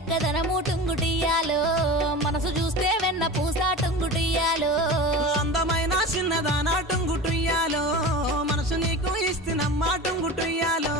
చక్కదనము టుంగుటియ్యాలో మనసు చూస్తే వెన్న పూస టుంగుటియ్యాలో అందమైన చిన్నదానా టుంగుటుయ్యాలో మనసు నీకు ఇస్తున్నమ్మా టుంగుటుయ్యాలో